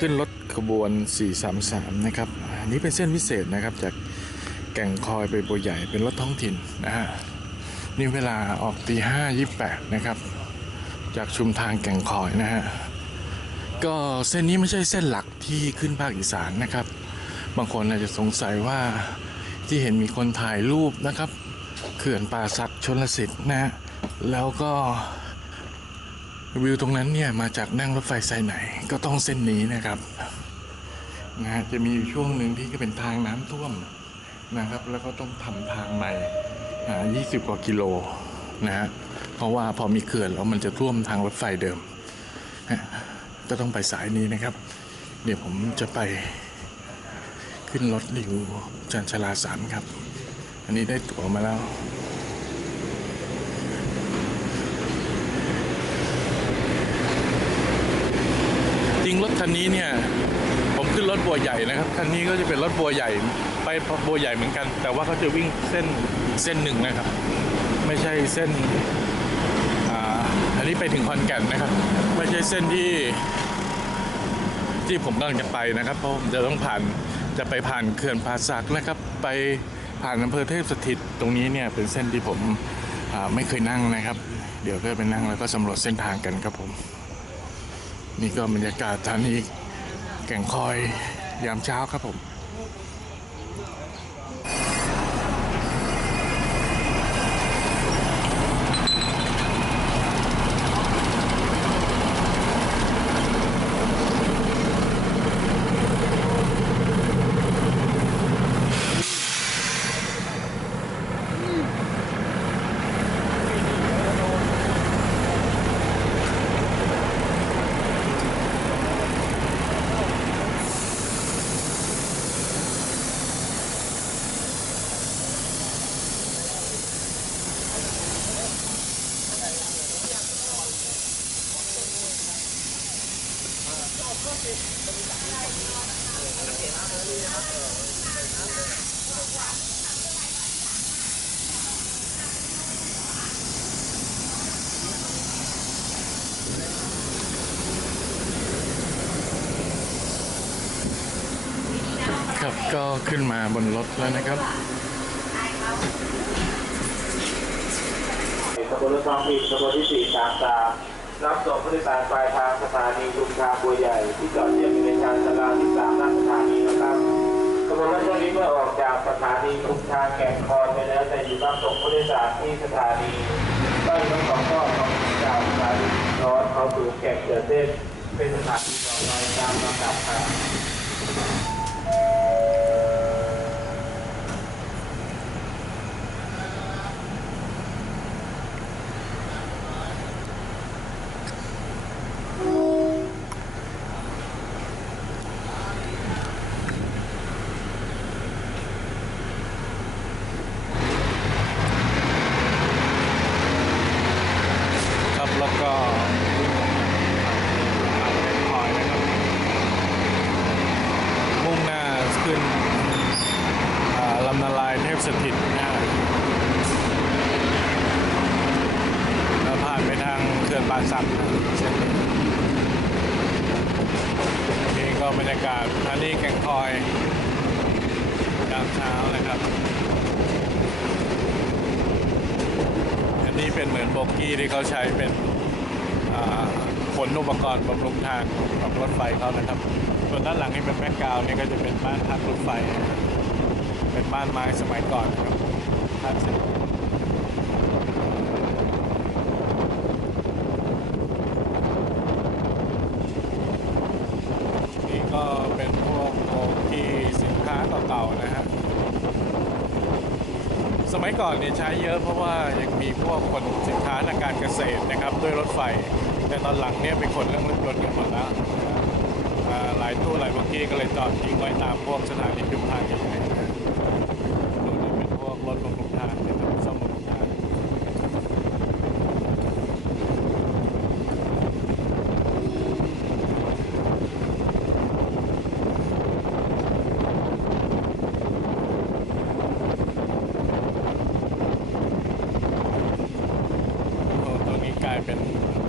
ขึ้นรถขบวน 433 นะครับ อันนี้เป็นเส้นพิเศษนะครับ จากแก่งคอยไปบัวใหญ่เป็นรถท้องถิ่นนะฮะนี่เวลาออกตีห้ายี่แปดนะครับ จากชุมทางแก่งคอยนะฮะ ก็เส้นนี้ไม่ใช่เส้นหลักที่ขึ้นภาคอีสานนะครับ บางคนอาจจะสงสัยว่าที่เห็นมีคนถ่ายรูปนะครับ เขื่อนป่าสักชนลสิทธิ์นะฮะแล้วก็ วิวตรงนั้นเนี่ยมาจากนั่งรถไฟสายไหนก็ต้องเส้นนี้นะครับนะฮะจะมีอยู่ช่วงหนึ่งที่ก็เป็นทางน้ำท่วมนะครับ แล้วก็ต้องทำทางใหม่อ่า20 กว่ากิโลนะฮะเพราะว่าพอมีเขื่อนแล้วมันจะท่วมทางรถไฟเดิมฮะก็ต้องไปสายนี้นะครับ เดี๋ยวผมจะไปขึ้นรถอยู่จันชลาสามครับ อันนี้ได้ตั๋วมาแล้ว จริงรถ คันนี้เนี่ยผมขึ้นรถบัวใหญ่นะครับคันนี้ก็จะเป็นรถบัวใหญ่ ไปบัวใหญ่เหมือนกัน แต่ว่าเขาจะวิ่งเส้นเส้นหนึ่งนะครับ ไม่ใช่เส้นอ่าอันนี้ไปถึงคอนแก่นนะครับ ไม่ใช่เส้นที่ที่ผมกำลังจะไปนะครับ เพราะผมจะต้องผ่านจะไปผ่านเขื่อนป่าสักนะครับ ไปผ่านอำเภอเทพสถิตตรงนี้เนี่ยเป็นเส้นที่ผมอ่าไม่เคยนั่งนะครับ เดี๋ยวก็ไปนั่งแล้วก็สำรวจเส้นทางกันครับผม นี่ก็บรรยากาศสถานีแก่งคอยยามเช้าครับผม ครับก็ขึ้นมาบนรถแล้วนะครับขบวนรถท้องถิ่นขบวนที่ 433รับส่งผู้โดยสารปลายทางสถานีชุมทางบัวใหญ่ที่จอดเทียบอยู่ในชานชาลาที่3หน้าสถานีนะครับขบวนรถช่วนี้เมื่อออกจากสถานีชุมทางแก่งคอยไปแล้วแต่อยู่รับส่งผู้โดยสารที่สถานีต้อยทั้งสองก็ของจากสถานีร้อนเขาสู่แก่งเกิดเส้นเป็นสถานีต่อไปตามลำดับครับครับแล้วก็คอยนะครับ มุ่งหน้าขึ้นอ่าลำนาลายเทพ สถิตนะแล้วผ่านไปทางเขื่อนป่าสักนะเส้นนี้นี่ก็บรรยากาศทานี้แก่งคอยยามเช้านะครับ อันนี้เป็นเหมือนโบกี้ที่เขาใช้เป็นขนอุปกรณ์บำรุงทางของรถไฟเขานะครับ ส่วนด้านหลังนี่เป็นแบ็กกาวนี่ก็จะเป็นบ้านพักรถไฟ เป็นบ้านไม้สมัยก่อนครับคลาสสินี่ก็เป็นพวกโบกี้สินค้าเก่าๆนะฮะ สมัยก่อนเนี่ยใช้เยอะเพราะว่ายังมีพวกคนสินค้าทางการเกษตรนะครับ ด้วยรถไฟ แต่ตอนหลังเนี่ยเป็นคนเรื่องรถยนต์กันหมดแล้วหลายตู้หลายบางที่ก็เลยจอดทิ้งไว้ตามพวกสถานีชุมทางใหญ่ๆนะดูนี่เป็นพวกรถบำรุงทางนะครับซ่อมบำรุงทางโอ้ตรงนี้กลายเป็น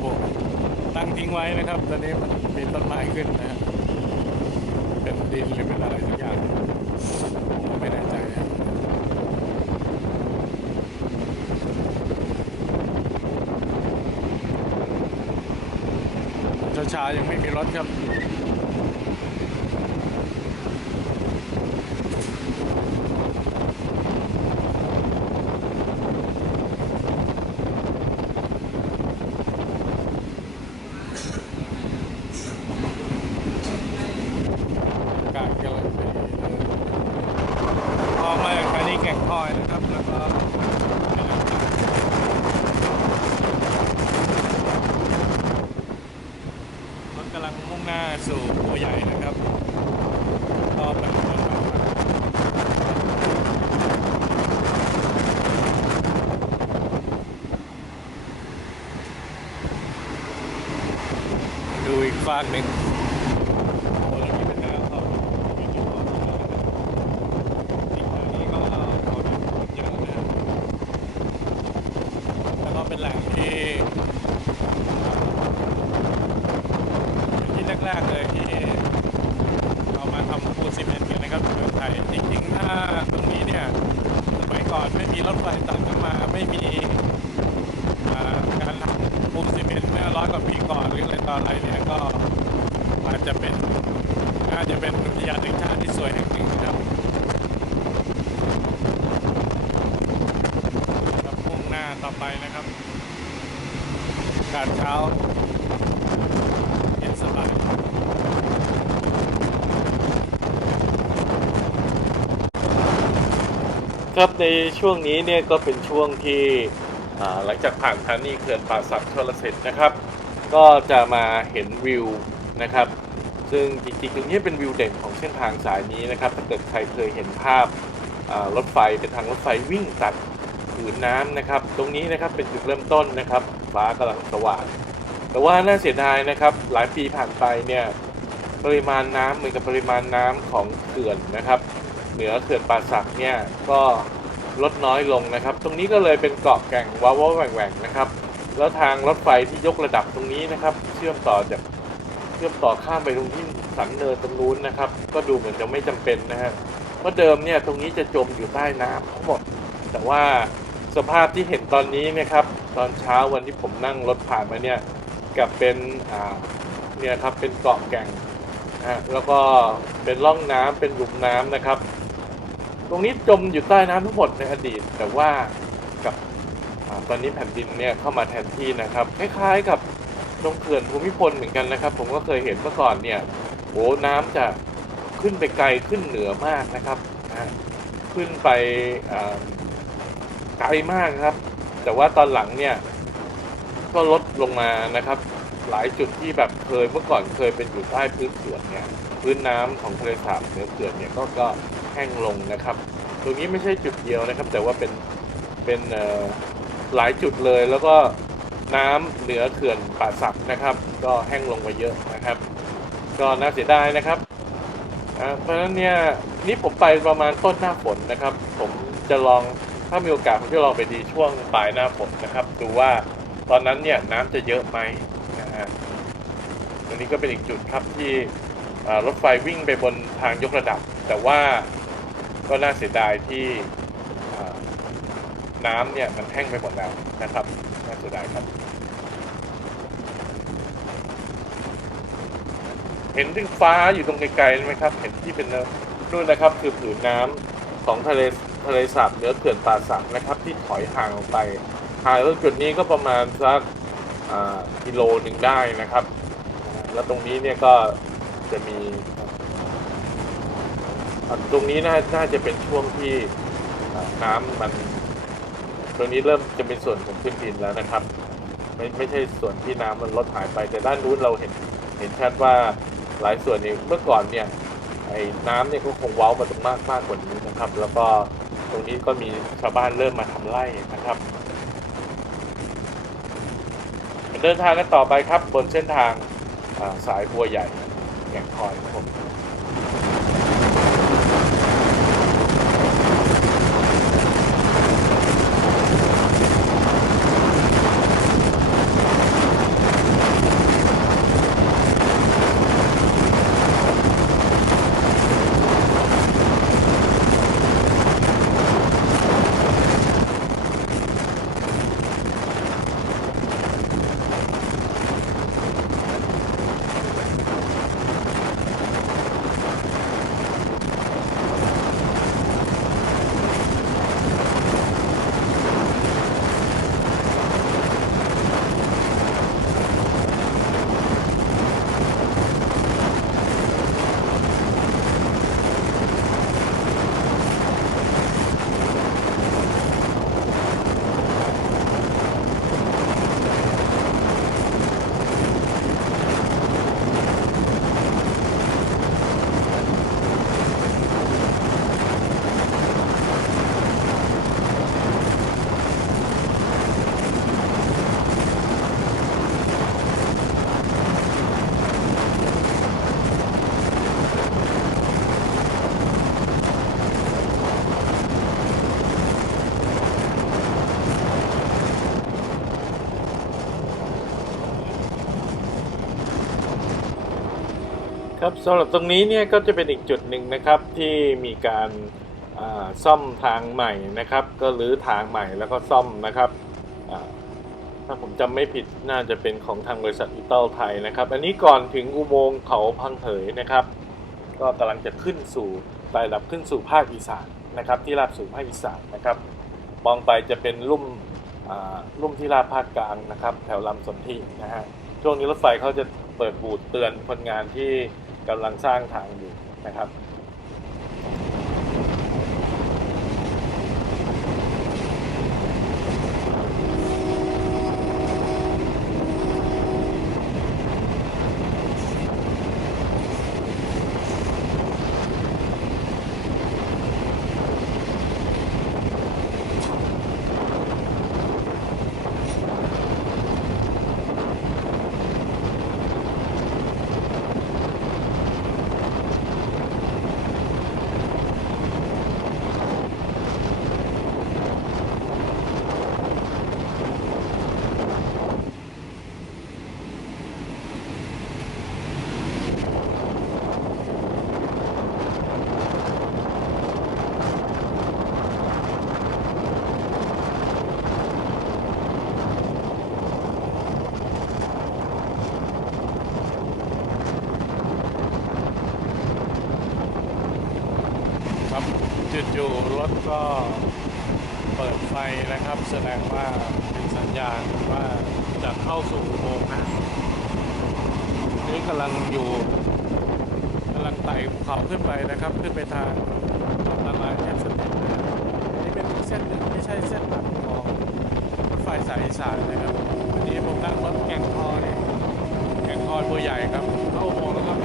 พวกตั้งทิ้ง ไว้นะครับ ตอนนี้มันมีต้นไม้ขึ้นนะ เป็นดินหรือเป็นอะไรสักอย่างผมไม่แน่ใจครับเช้าๆยังไม่มีรถครับ อากาศกำลังดีเลยออกมาจากสถานีแก่งคอยนะครับ แล้วก็รถกำลังมุ่งหน้าสู่ตัวใหญ่นะครับก็แบบดูอีกฝากหนึ่ง โอ้แล้วนี่เป็นน้ำเขามีจุดอ่อนอยู่แล้วนะครับอีกทางนี้ก็เขาจะคนเยอะนะครั บแล้วก็เป็นแหล่งที่ที่แรกๆเลยที่เรามาทำปูนซีเมนต์กันนะครับเมืองไทยจริงๆถ้าตรงนี้เนี่ยสมัยก่อนไม่มีรถไฟตัดเข้ามาไม่มีอ่าการทำปูนซีเมนต์ มื่อร้อยกว่าปีก่อนหรืออะไรต่ออะไรเนี่ยก็อาจจะเป็นอาจจะเป็นอุทยานแห่งชาติที่สวยแห่งหนึ่งนะครับครับมุ่งหน้าต่อไปนะครับอากาศเช้าเย็นสบายครับในช่วงนี้เนี่ยก็เป็นช่วงที่ หลังจากผ่านสถานีเขื่อนป่าสักชลสิทธิ์นะครับ ก็จะมาเห็นวิวนะครับ ซึ่งจริงๆตรงนี้เป็นวิวเด่นของเส้นทางสายนี้นะครับ ถ้าเกิดใครเคยเห็นภาพรถไฟเป็นทางรถไฟวิ่งตัดผืนน้ำนะครับ ตรงนี้นะครับเป็นจุดเริ่มต้นนะครับฟ้ากำลังสว่างแต่ว่าน่าเสียดายนะครับ หลายปีผ่านไปเนี่ยปริมาณน้ำเหมือนกับปริมาณน้ำของเขื่อนนะครับ เหนือเขื่อนป่าสักเนี่ยก็ ลดน้อยลงนะครับ ตรงนี้ก็เลยเป็นเกาะแก่งว้าวแหว่งๆนะครับ แล้วทางรถไฟที่ยกระดับตรงนี้นะครับ เชื่อมต่อจากเชื่อมต่อข้ามไปตรงที่สันเนินตรงนู้นนะครับ ก็ดูเหมือนจะไม่จำเป็นนะฮะเพราะเดิมเนี่ยตรงนี้จะจมอยู่ใต้น้ำทั้งหมด แต่ว่าสภาพที่เห็นตอนนี้เนะครับ ตอนเช้าวันที่ผมนั่งรถผ่านมาเนี่ยกับเป็นอ่าเนี่ยครับเป็นเกาะแก่งนะฮะแล้วก็เป็นร่องน้ำเป็นหลุมน้ำนะครับ ตรงนี้จมอยู่ใต้น้ำทั้งหมดในอดีต แต่ว่ากับอตอนนี้แผ่นดินเนี่ยเข้ามาแทนที่นะครับ คล้ายๆกับตรงเขื่อนภูมิพลเหมือนกันนะครับ ผมก็เคยเห็นเมื่อก่อนเนี่ยโอ้น้ำจะขึ้นไปไกลขึ้นเหนือมากนะครับนะขึ้นไปไกลมากครับ แต่ว่าตอนหลังเนี่ยก็ลดลงมานะครับ หลายจุดที่แบบเคยเมื่อก่อนเคยเป็นอยู่ใต้พื้นเขื่อนเนี่ยพื้นน้ำของทะเลสาบเหนือเขื่อนเนี่ยก็ก็ แห้งลงนะครับ ตรงนี้ไม่ใช่จุดเดียวนะครับ แต่ว่าเป็นเป็นหลายจุดเลยแล้วก็น้ำเหนือเขื่อนป่าสักนะครับ ก็แห้งลงไปเยอะนะครับ ก็น่าเสียดายนะครับเพราะฉะนั้นเนี่ยนี่ผมไปประมาณต้นหน้าฝนนะครับ ผมจะลองถ้ามีโอกาสผมจะลองไปดีช่วงปลายหน้าฝนนะครับ ดูว่าตอนนั้นเนี่ยน้ำจะเยอะไหมนะฮะตรงนี้ก็เป็นอีกจุดครับที่รถไฟวิ่งไปบนทางยกระดับ แต่ว่า ก็น่าเสียดายที่น้ำเนี่ยมันแห้งไปหมดแล้วนะครับน่าเสียดายครับ เห็นดึงฟ้าอยู่ตรงไกลๆไหมครับ เห็นที่เป็นนู่นนะครับคือผืนน้ำของทะเลทะเลสาบเหนือเขื่อนป่าสักนะครับ ที่ถอยห่างออกไปห่างจากจุดนี้ก็ประมาณสักอ่ากิโลหนึ่งได้นะครับ แล้วตรงนี้เนี่ยก็จะมี ตรงนี้น่าน่าจะเป็นช่วงที่น้ำมัน ตรงนี้เริ่มจะเป็นส่วนของพื้นดินแล้วนะครับ ไม่ไม่ใช่ส่วนที่น้ำมันลดหายไป แต่ด้านนู้นเราเห็นเห็นชัดว่าหลายส่วนนี้เมื่อก่อนเนี่ยไอ้น้ำเนี่ยก็คงเว้ามาตรงมากมากกว่านี้นะครับ แล้วก็ตรงนี้ก็มีชาวบ้านเริ่มมาทำไร่นะครับ เดินทางกันต่อไปครับบนเส้นทางสายบัวใหญ่แก่งคอยครับผม ครับสำหรับตรงนี้เนี่ยก็จะเป็นอีกจุดหนึ่งนะครับที่มีการซ่อมทางใหม่นะครับ ก็รื้อทางใหม่แล้วก็ซ่อมนะครับถ้าผมจำไม่ผิดน่าจะเป็นของทางบริษัทอิตาลไทยนะครับ อันนี้ก่อนถึงอุโมงค์เขาพังเผยนะครับ ก็กำลังจะขึ้นสู่ไต่ระดับขึ้นสู่ภาคอีสานนะครับ ที่ราบสูงภาคอีสานนะครับ มองไปจะเป็นลุ่มลุ่มที่ราบภาคกลางนะครับ แถวลำสนธินะฮะช่วงนี้รถไฟเขาจะเปิดบูดเตือนคนงานที่ กำลังสร้างทางอยู่นะครับจู่ๆรถก็เปิดไฟนะครับ แสดงว่าเป็นสัญญาณว่าจะเข้าสู่อุโมงค์นะนี่ กำลังอยู่กำลังไต่ภูเขาขึ้นไปนะครับ ขึ้นไปทางละลายแยกสนิทนะครับอันนี้เป็นเส้นหนึ่งไม่ใช่เส้นหลักของรถไฟสายอีสานนะครับอันนี้ผมนั่งรถแก่งคอยแก่งคอยบัวใหญ่ครับเข้าอุโมงค์แล้วรับ น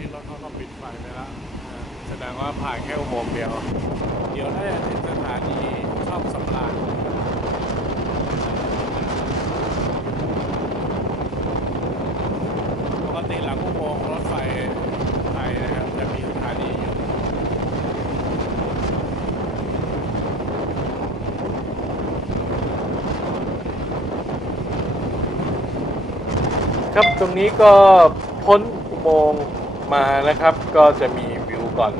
ี่รถเขาก็ปิดไฟไปแล้วนะแส ดงว่าผ่านแค่อุโมงค์เดียว เดี๋ยวน่าจะถึงสถานีช่องสำราญปกติหลังอุโมงค์รถไฟไทยนะครับจะมีสถานีอยู่ครับตรงนี้ก็พ้นอุโมงค์มานะครับ ก็จะมี ก่อน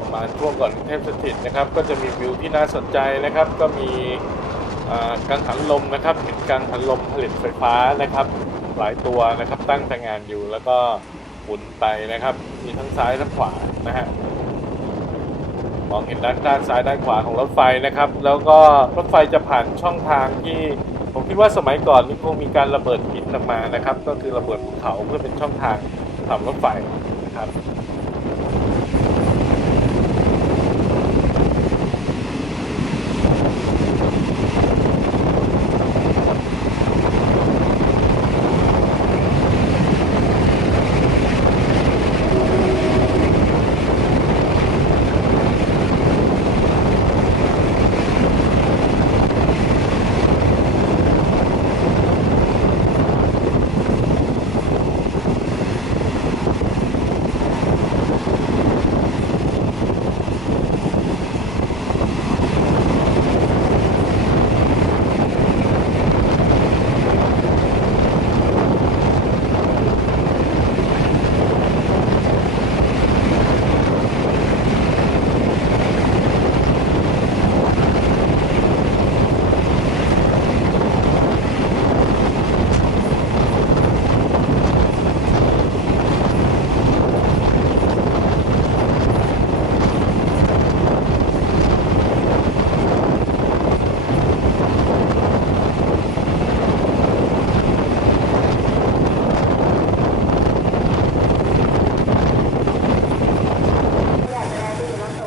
ประมาณช่วงก่อนเทพสถิตนะครับ ก็จะมีวิวที่น่าสนใจนะครับ ก็มีอ่ากังหันลมนะครับเห็นกังหันลมผลิตไฟฟ้านะครับ หลายตัวนะครับตั้งทำงานอยู่แล้วก็หมุนไปนะครับ มีทั้งซ้ายทั้งขวานะฮะมองเห็นด้านด้านซ้ายด้านขวาของรถไฟนะครับ แล้วก็รถไฟจะผ่านช่องทางที่ผมคิดว่าสมัยก่อนนี่คงมีการระเบิดหินออกมานะครับ ก็คือระเบิดภูเขาเพื่อเป็นช่องทางทำรถไฟนะครับ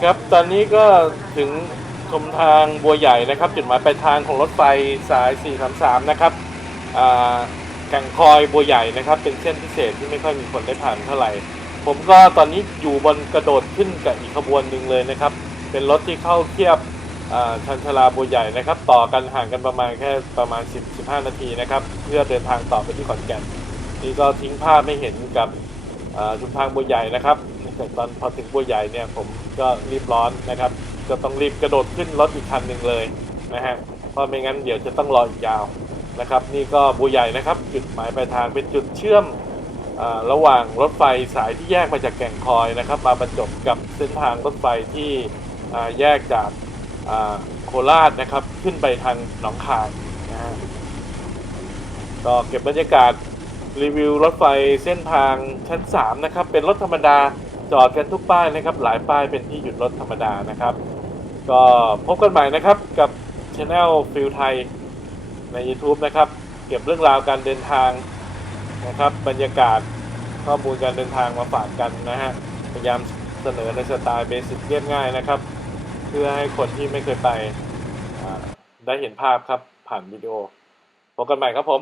ครับ ตอนนี้ก็ถึงชมทางบัวใหญ่นะครับ จุดหมายปลายทางของรถไฟสาย 433 นะครับแก่งคอยบัวใหญ่นะครับ เป็นเส้นพิเศษที่ไม่ค่อยมีคนได้ผ่านเท่าไหร่ ผมก็ตอนนี้อยู่บนกระโดดขึ้นกับอีกขบวนหนึ่งเลยนะครับ เป็นรถที่เข้าเทียบชันชลาบัวใหญ่นะครับ ต่อกันห่างกันประมาณแค่ประมาณ 10 15 นาทีนะครับ เพื่อเดินทางต่อไปที่ขอนแก่น นี่ก็ทิ้งภาพไม่เห็นกับชุมทางบัวใหญ่นะครับ แต่ตอนพอถึงบัวใหญ่เนี่ยผมก็รีบร้อนนะครับ ก็ต้องรีบกระโดดขึ้นรถอีกคันหนึ่งเลยนะฮะเพราะไม่งั้นเดี๋ยวจะต้องรออีกยาวนะครับ นี่ก็บัวใหญ่นะครับ จุดหมายปลายทางเป็นจุดเชื่อมอระหว่างรถไฟสายที่แยกมาจากแก่งคอยนะครับ มาบรรจบกับเส้นทางรถไฟที่แยกจากโคราชนะครับ ขึ้นไปทางหนองคายนะฮะก็เก็บบรรยากาศรีวิวรถไฟเส้นทางชั้น 3 นะครับ เป็นรถธรรมดา จอดกันทุกป้ายนะครับ หลายป้ายเป็นที่หยุดรถธรรมดานะครับ ก็พบกันใหม่นะครับกับช anel ฟิลไทยใน YouTube นะครับ เก็บเรื่องราวการเดินทางนะครับ บรรยากาศข้อมูลการเดินทางมาฝากกันนะฮะพยายามเสนอในสไตล์เบสิกเรียบง่ายนะครับ เพื่อให้คนที่ไม่เคยไปได้เห็นภาพครับผ่านวิดีโอพบกันใหม่ครับผม